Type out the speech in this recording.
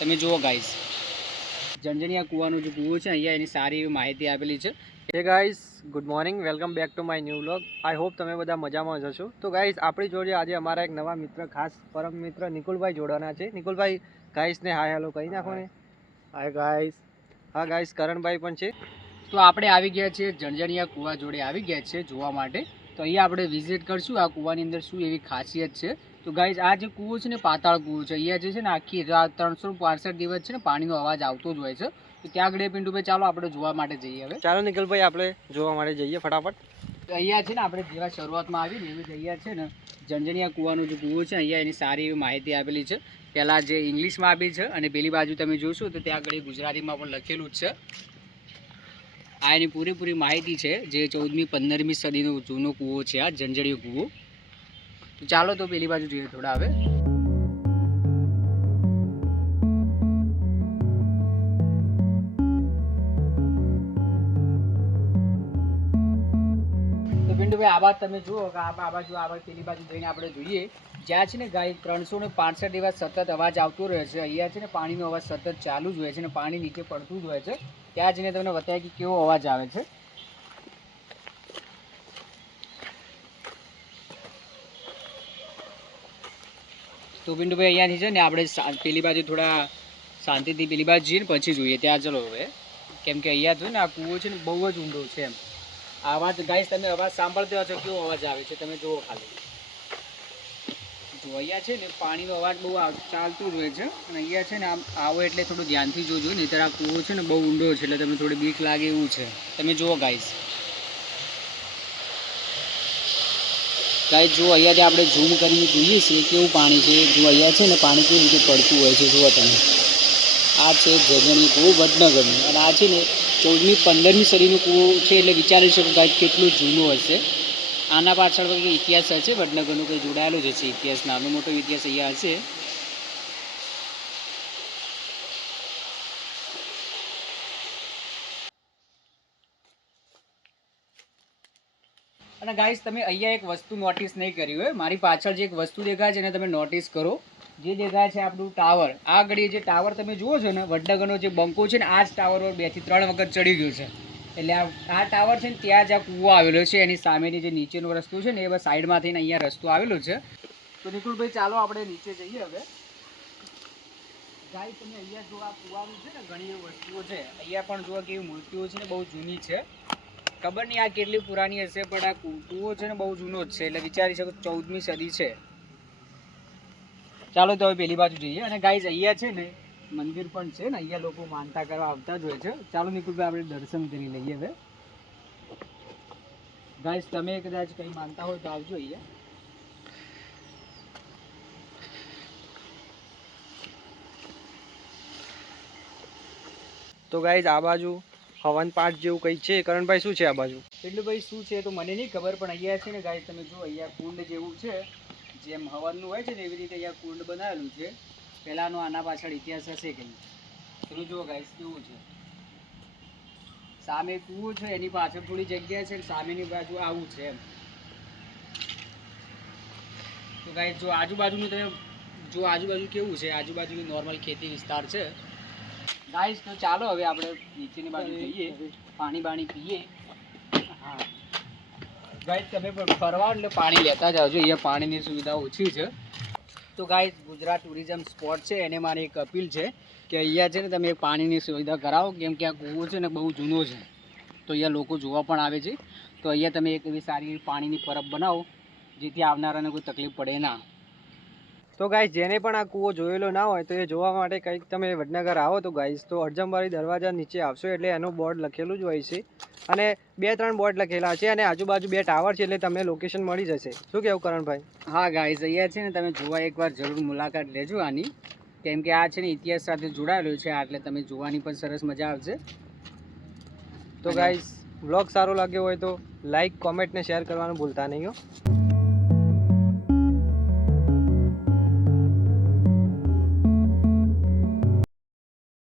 તમે જુઓ ગાઈસ, જંજણિયા કૂવાનો જે કૂવો છે અહીંયા એની સારી એવી માહિતી આપેલી છે. હે guys, good morning, welcome back to my new vlog. I hope તમે બધા મજામાં જ હશો. તો ગાઈસ, આપણી જોડે આજે અમારા એક નવા મિત્ર, ખાસ પરમ મિત્ર નિકુલભાઈ જોડાના છે. નિકુલભાઈ, ગાઈસને હાય હેલો કહી નાખો ને. Hi guys. હા ગાઈસ, કરણભાઈ પણ છે. તો આપણે આવી ગયા છીએ જંજણિયા કૂવા જોડે આવી ગયા છે જોવા માટે. તો અહીંયા આપણે વિઝિટ કરશું આ કૂવાની અંદર શું એવી ખાસિયત છે. તો ગાઈસ, આ જે કૂવો છે ને પાતાળ કૂવો છે. અહીંયા જે છે ને આખી 365 દિવસ છે ને પાણીનો અવાજ આવતો જ હોય છે. તો ત્યાં આગળ પિન્ટુભાઈ ચાલો આપણે જોવા માટે જઈએ. હવે ચાલો નિકુલભાઈ, આપણે જોવા માટે જઈએ ફટાફટ. તો અહીંયા છે ને આપણે જેવા શરૂઆતમાં આવીને એવી જ અહીંયા છે ને જંજણિયા કૂવાનો જે કૂવો છે અહીંયા એની સારી એવી માહિતી આપેલી છે. પહેલાં જે ઇંગ્લિશમાં આપી છે અને પેલી બાજુ તમે જોશો તો ત્યાં આગળ ગુજરાતીમાં પણ લખેલું જ છે. આ એની પૂરેપૂરી માહિતી છે જે 14મી 15મી સદીનો જૂનો કૂવો છે આ જંજણિયો કૂવો. તો ચાલો તો પેલી બાજુ જોઈએ થોડા. હવે તો પિન્ટુભાઈ આ વાત તમે જુઓ કે આ બાજુ પેલી બાજુ જઈને આપણે જોઈએ જ્યાં છે ને ગાય 365 દિવસ સતત અવાજ આવતો રહે છે. અહીંયા છે ને પાણીનો અવાજ સતત ચાલુ જ હોય છે અને પાણી નીચે પડતું જ હોય છે. ત્યાં જઈને તમને બતાવે કે કેવો અવાજ આવે છે. તો પિન્ટુભાઈ અહીંયાથી છે ને આપણે પેલી બાજુ થોડા શાંતિથી પેલી બાજુ જઈએ ને પછી જોઈએ ત્યાં. ચલો હવે, કેમ કે અહીંયા છે ને આ કૂવો છે ને બહુ જ ઊંડો છે એમ. અવાજ ગાઈસ તમે અવાજ સાંભળતા હશો કેવો અવાજ આવે છે, તમે જુઓ ખાલી. જો અહીંયા છે ને પાણીનો અવાજ બહુ ચાલતું જ હોય છે અને અહીંયા છે ને આમ આવો એટલે થોડું ધ્યાનથી જોજો, નહીંતર આ કૂવો છે ને બહુ ઊંડો છે એટલે તમે થોડી બીક લાગે એવું છે. તમે જુઓ ગાઈસ. ગાઈસ જુઓ, અહીંયાથી આપણે ઝૂમ કરીને જોઈએ છીએ કેવું પાણી છે. જો અહીંયા છે ને પાણી કેવી રીતે પડતું હોય છે જુઓ તમે. આ છે જંજણિયો કૂવો વડનગરનો અને આ છે ને 14મી 15મી સદીનો કૂવો છે એટલે વિચારી શકો ગાઈસ કેટલું જૂનું હશે. આના પાછળ કંઈ ઇતિહાસ હશે, વડનગરનો કંઈ જોડાયેલો જ હશે ઇતિહાસ, નાનો મોટો ઇતિહાસ અહીંયા હશે. અને ગાઈસ તમે અહીંયા એક વસ્તુ નોટિસ નહીં કરી હોય, મારી પાછળ જે એક વસ્તુ દેખાય છે એને તમે નોટિસ કરો. જે દેખાય છે આપણું ટાવર. આ ઘડી જે ટાવર તમે જુઓ છો ને વડનગરનો જે બંકો છે ને આ જ ટાવર પર 2 થી 3 વખત ચડી ગયો છે. એટલે આ ટાવર છે ને ત્યાં જ આ કૂવો આવેલો છે. એની સામેની જે નીચેનો રસ્તો છે ને એ બસ સાઈડમાં થઈને અહીંયા રસ્તો આવેલો છે. તો નિકુલભાઈ ચાલો આપણે નીચે જઈએ હવે. ગાઈસ તમે અહીંયા જો આ કૂવાનું છે ને ઘણી એવી વસ્તુઓ છે. અહીંયા પણ જુઓ કેવી મૂર્તિઓ છે ને બહુ જૂની છે. ખબર નહીં આ કેટલી પુરાની હશે પણ આ કૂવો છે ને બહુ જૂનો જ છે એટલે વિચારી શકો 14મી સદી છે. ચાલો તો હવે પેલી બાજુ જઈએ. અને ગાઈસ અહીંયા છે ને મંદિર પણ છે ને, અહીંયા લોકો માનતા કરવા આવતા જ હોય છે. ચાલો નિકુલભાઈ આપણે દર્શન કરી લઈએ હવે. ગાઈસ તમે કદાચ કંઈ માનતા હોય તો આવજો અહીંયા. તો ગાઈસ, આ બાજુ હવન પાઠ જેવું કંઈ છે. કરણભાઈ, શું છે આ બાજુ? એટલે ભાઈ શું છે તો મને નહીં ખબર, પણ અહીંયા છે ને ગાઈસ તમે જુઓ અહીંયા કુંડ જેવું છે. જેમ હવનનું હોય છે ને એવી રીતે અહીંયા કુંડ બનાવેલું છે. પહેલાંનો આના પાછળ ઇતિહાસ હશે કંઈ. તમે જુઓ ગાઈસ કેવું છે. સામે કૂવો છે, એની પાછળ થોડી જગ્યા છે, સામેની બાજુ આવું છે એમ. તો ગાઈસ જો આજુબાજુનું તમે જો આજુબાજુ કેવું છે, આજુબાજુ નોર્મલ ખેતી વિસ્તાર છે. ગાઈસ તો ચાલો હવે આપણે નીચેની બાજુ જઈએ, પાણી બાણી પીએ. હા ગાઈસ તમે પણ ફરવા એટલે પાણી લેતા જાઓ છો, અહીંયા પાણીની સુવિધા ઓછી છે. તો ગાઈસ ગુજરાત ટુરિઝમ સ્પોટ છે એને મારી એક અપીલ છે કે અહીંયા છે ને તમે પાણીની સુવિધા કરાવો, કેમ કે આ કૂવો છે ને બહુ જૂનો છે તો અહીંયા લોકો જોવા પણ આવે છે. તો અહીંયા તમે એક એવી સારી પાણીની પરબ બનાવો જેથી આવનારાને કોઈ તકલીફ પડે ના. તો ગાઈસ, જેને પણ આ કૂવો જોયેલો ના હોય તો એ જોવા માટે કંઈક તમે વડનગર આવો તો ગાઈસ તો અરજમબારી દરવાજા નીચે આવશો એટલે એનું બોર્ડ લખેલું જ હોય છે અને 2-3 બોર્ડ લખેલા છે અને આજુબાજુ 2 ટાવર છે એટલે તમને લોકેશન મળી જશે. શું કહેવું કરણભાઈ? હા ગાઈસ, અહીંયા છે ને તમે જોવા એકવાર જરૂર મુલાકાત લેજો આની, કેમ કે આ છે ને ઇતિહાસ સાથે જોડાયેલું છે એટલે તમે જોવાની પણ સરસ મજા આવશે. તો ગાઈસ, વ્લોગ સારો લાગ્યો હોય તો લાઈક, કોમેન્ટ ને શેર કરવાનું ભૂલતા નહીં હો.